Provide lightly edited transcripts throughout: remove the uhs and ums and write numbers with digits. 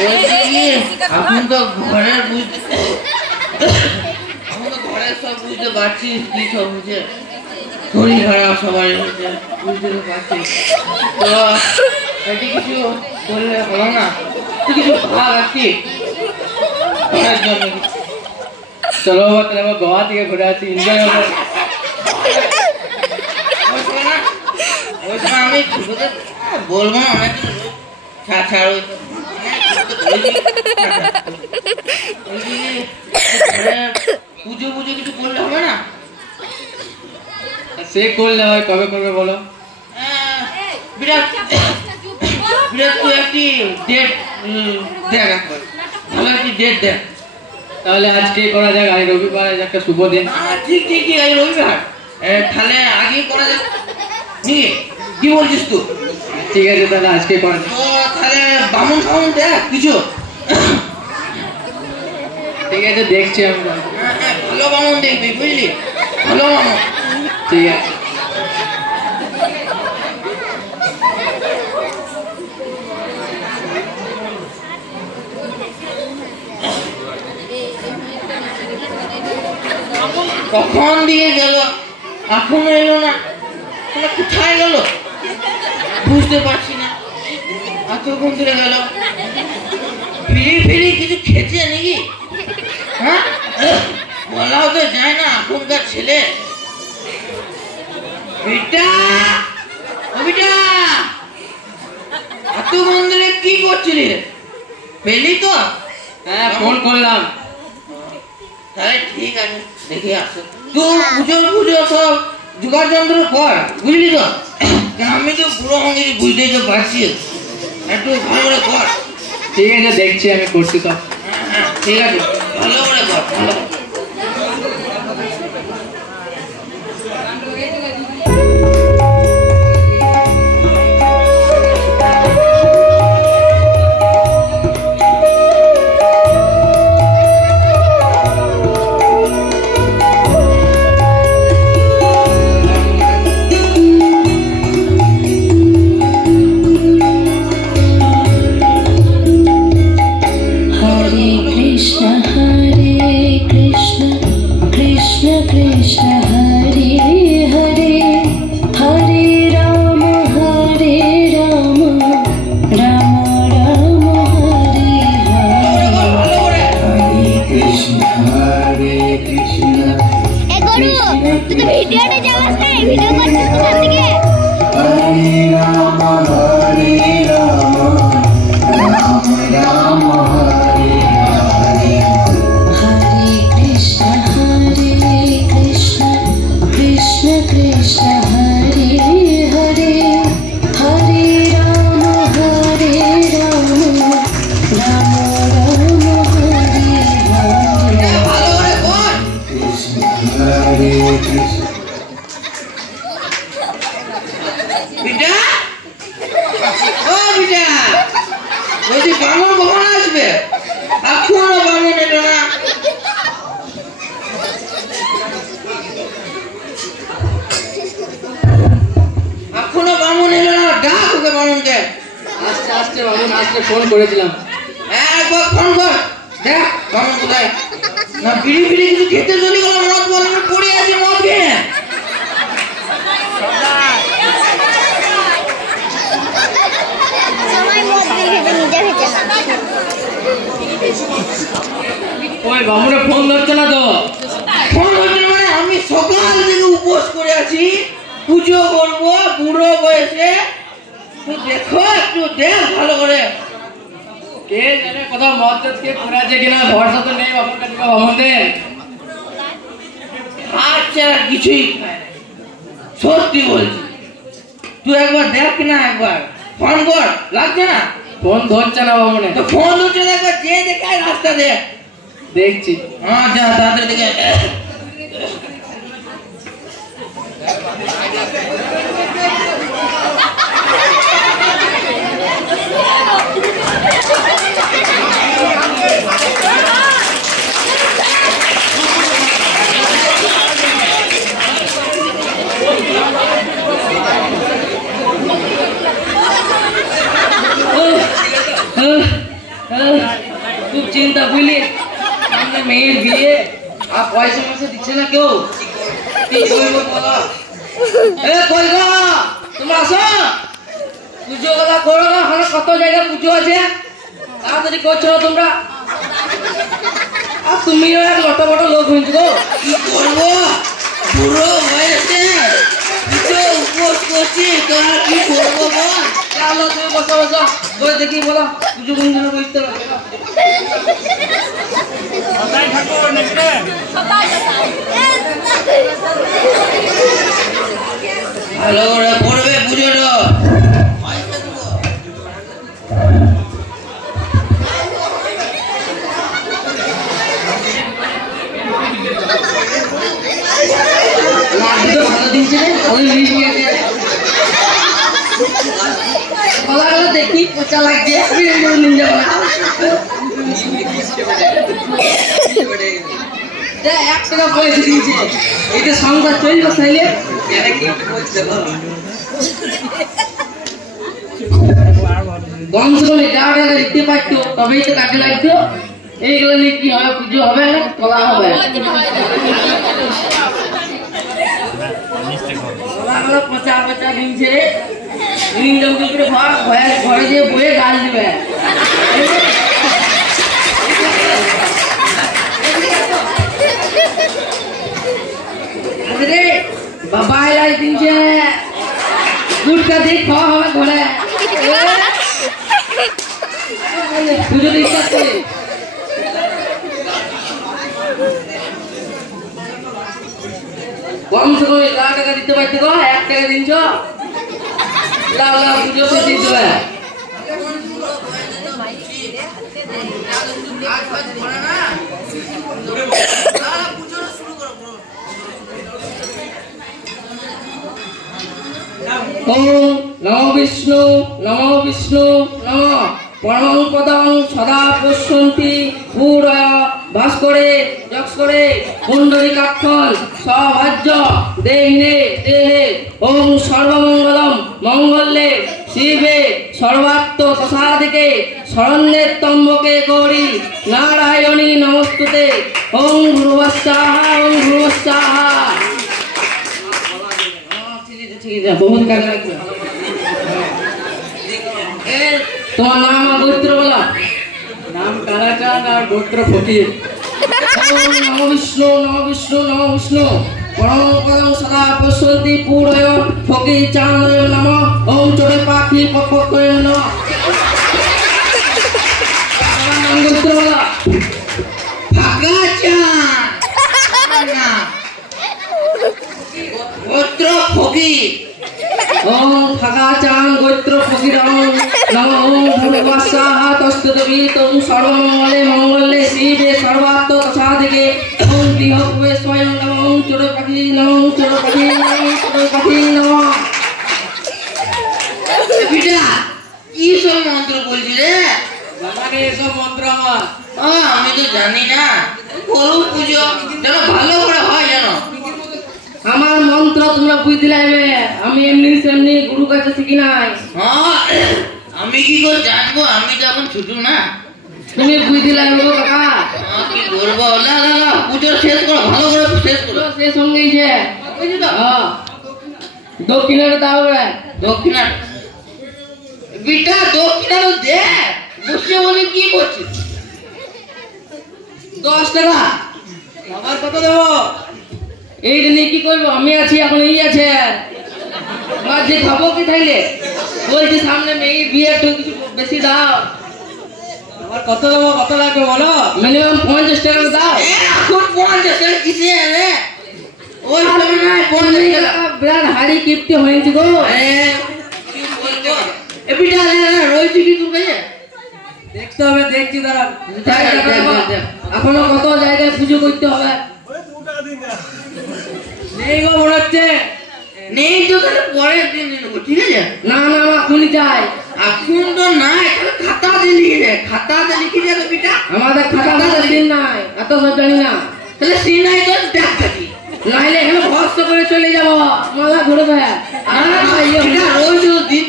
এখন তো ঘরের ঘরের সব বুঝতে পারছিস কি সব বুঝে শরীর খারাপ সবাই হচ্ছে বুঝতে তো পারছিস তো এটি কিছু বললে হলো না তুই কিছু ভাব একটি ঘরের জন্য চলো তাহলে আমরা গোয়া থেকে ঘুরে আসি এনজয় হবে ওই সময় আমি বলবো না অনেক ছাড় পুজো পুজো কিছু করলে হবে না সে করলে হয় কবে করবে বলো বিরাট বিরাট তুই একটি ডেট দেখ ভালো একটি ডেট দেখ তাহলে আজকে করা যাক আজ রবিবার একটা শুভ দিন ঠিক ঠিক ঠিক আজ রবিবার তাহলে আগে করা যাক কি বলছিস তুই ঠিক আছে তাহলে আজকে করা যাক তাহলে বামুন ফামুন দেখ কিছু ঠিক আছে দেখছি আমি ভালো বামুন দেখবি বুঝলি ভালো বামুন ঠিক আছে কখন দিয়ে গেল এখনো এলো না কোথায় গেল বুঝতে পারছি না এতক্ষণ ধরে গেল ফিরি ফিরি কিছু খেয়েছে নাকি হ্যাঁ বলাও তো যায় না এখনকার ছেলে বেটা বেটা এতক্ষণ ধরে কি করছিলি পেলি তো হ্যাঁ ফোন করলাম তাহলে ঠিক আছে দেখে আসো তুই পুজো সব জোগাড় যন্ত্র কর বুঝলি তো আমি তো পুরো আমাকে বুঝতেই তো পারছি একটু ভালো করে কর ঠিক আছে দেখছি আমি করছি তো হ্যাঁ ঠিক আছে ভালো করে কর ভালো ফোন করেছিলাম একবার ফোন কর দেখ বামন কোথায় না বিড়ি বিড়ি কিছু খেতে চলে গেল মদ বল পড়ে আছে মদ খেয়ে ওই বামুনে ফোন ধরছে না তো ফোন ধরছে মানে আমি সকাল থেকে উপোস করে আছি পুজো করবো বুড়ো বয়সে তুই দেখো একটু দেখ ভালো করে কে জানে কোথাও মদ কে করে আছে কিনা ভরসা তো নেই বাবার কাছে বামনদের আচ্ছা কিছুই সত্যি বলছি তুই একবার দেখ না একবার ফোন কর লাগছে না ফোন ধরছে না বামনে তো ফোন ধরছে না একবার যে দেখায় রাস্তা দেখ দেখছি হ্যাঁ যা তাড়াতাড়ি দেখে চিন্তা বুঝলি সামনে মেয়ের বিয়ে আর পয়সা ময়সা দিচ্ছে না কেউ কি করবো বলো এ কই গো তোমরা আসো পুজো গুলা করো না ওখানে কত জায়গায় পুজো আছে তাড়াতাড়ি করছো না তোমরা আর তুমিও এক লটা বড় লোক হয়েছো গো কি করবো পুরো হয়েছে পুজো উপোস করছি তোরা কি করবো বল চলো তুমি বসো বসো বলে দেখি বলো পুজো কোন দিনে বসতে হবে সবাই ঠাকুর নেক্সট ভালো করে করবে পুজোটা দেখি পচা লাগছে এক টাকা পয়সা দিয়েছে এটা সংসার চলবে চাইলে কমসে কম 11 টাকা দিতে পারতো তবেই তো কাজে লাগতো এইগুলো নিয়ে কি হবে পুজো হবে না তোলা হবে পচা পচা দিনছে ঘরে দিয়ে বয়ে গাল দিবে বাবা এলাই দিনছে গুটকা দিয়ে খাওয়া হবে ঘরে পুজো দিচ্ছে কমসে কম 11 টাকা দিতে পারতে গো 1 টাকা দিনছ লাও লাও পুজো করে দিতে হবে ওম নমো বিষ্ণু নমো বিষ্ণু নমঃ পরমং পদং সদা পশ্যন্তি পুরয় ভাস্করে যক্ষরে পুণ্ডরীকাক্ষং সভাজ্য দেহিনে দেহে ওম সর্বমঙ্গলম মঙ্গলে শিবে সর্বাত্ম প্রসাদিকে শরণ্যে ত্র্যম্বকে গৌরী নারায়ণী নমস্তুতে ওম ভুর্ভুবস্বাহা ওম ভুর্ভুবস্বাহা ঠিক আছে বহুত কাজ লাগবে তোমার নাম আর গোত্র বলা নাম কালাচাঁদ আর গোত্র ফকির নমো বিষ্ণু নমো বিষ্ণু নমো বিষ্ণু পরম পদং সদা পশ্যন্তি পুরয় ফকির চাঁদয় নমঃ ওম চোরে পাখি পক্ষয় নমঃ নাম গোত্র বলা কালাচাঁদ গোত্র ফকির ওম ফাঁকাচাঁদ গোত্র ফকিরং নমঃ ওম ভুর্ভুবস্বাহা তস্তুতবিতং সর্বমঙ্গলে মঙ্গলে শিবে সর্বাত্ম প্রসাদিকে ওম গৃহভূয়ে স্বয়ং নমঃ ওম চোর পাখি নমঃ চোর পাখি নমঃ চোর পাখি নমঃ বিটা কি সব মন্ত্র বলছি রে বাবাকে এসব মন্ত্র আমার আমি তো জানি না করো পুজো যেন ভালো করে হয় জানো আমার মন্ত্র তোমরা বুঝতে লাগবে আমি এমনি সেমনি গুরু কাছে শিখি নাই আমি কি করে জানবো আমি তো এখন ছোট না তুমি বুঝতে লাগবে কাকা কি বলবো না না না পুজো শেষ করো ভালো করে শেষ করো শেষ হয়ে গেছে বুঝলি তো দক্ষিণাটা দাও রে দক্ষিণা বিটা দক্ষিণাটা দে বসে বলে কি করছিস 10 টাকা আবার কত দেবো এইটা নিয়ে কি করবো আমি আছি এখন এই আছে যে খাবো কি থাইলে বলছি সামনে মেয়ে বিয়ে একটু কিছু বেশি দাও আবার কত দেবো কত লাগবে বলো মিনিমাম 50 টাকা দাও এখন 50 টাকা কিসে রে ওই সময় না 50 টাকা বিরাট হাড়ি কিপটে হয়েছে গো কি বলছো এ বিটা রয়েছে কি তোর কাছে দেখতে হবে দেখছি দাঁড়া এখনো কত জায়গায় পুজো করতে হবে নেই গো মনে হচ্ছে নেই তো তাহলে পরের দিন নেবো ঠিক আছে না না এখনই চাই এখন তো নাই খাতা দিলি রে খাতা দিলি কি রে বিটা আমাদের খাতা দিন নাই এত সব জানি না তাহলে সি নাই তো দেখ দেখি নাইলে এখানে ভস্ত করে চলে যাবো মাথা ঘুরবে রোজ দিন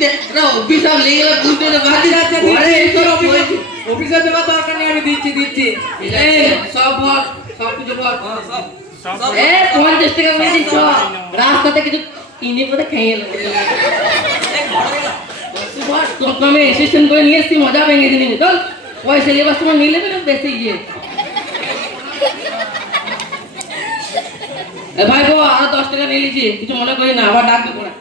অফিস সব লেগে গেলে বুঝতে বাকি রাখতে অফিসে দেওয়া দরকার নেই, আমি দিচ্ছি দিচ্ছি। এই সব বল, সব কিছু বল। সব 50 টাকা করে দিচ্ছ, রাস্তাতে কিছু কিনে পরে খেয়ে নেবো। তোকে আমি অ্যাসিস্ট্যান্ট করে নিয়ে এসছি, মজা ভেঙে দিলি। চল পয়সা লেবার সময় নিয়ে নেবে, বেশি গিয়ে ভাই গো আরো 10 টাকা নিয়ে নিয়েছি, কিছু মনে করি না, আবার ডাকবে পরে।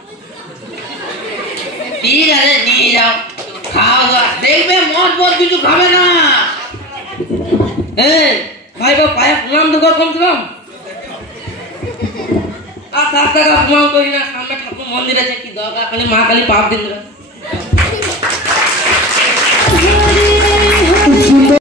ঠিক আছে নিয়ে যাও, খাওয়া দাওয়া দেখবে, মদ মদ কিছু খাবে না। এই ভাই গো পায়ে প্রণাম দেবো কমসে কম। আর 7 টাকা প্রণাম করি না, সামনে ঠাকুর মন্দির আছে, কি দরকার, খালি মা কালী পাপ দিন।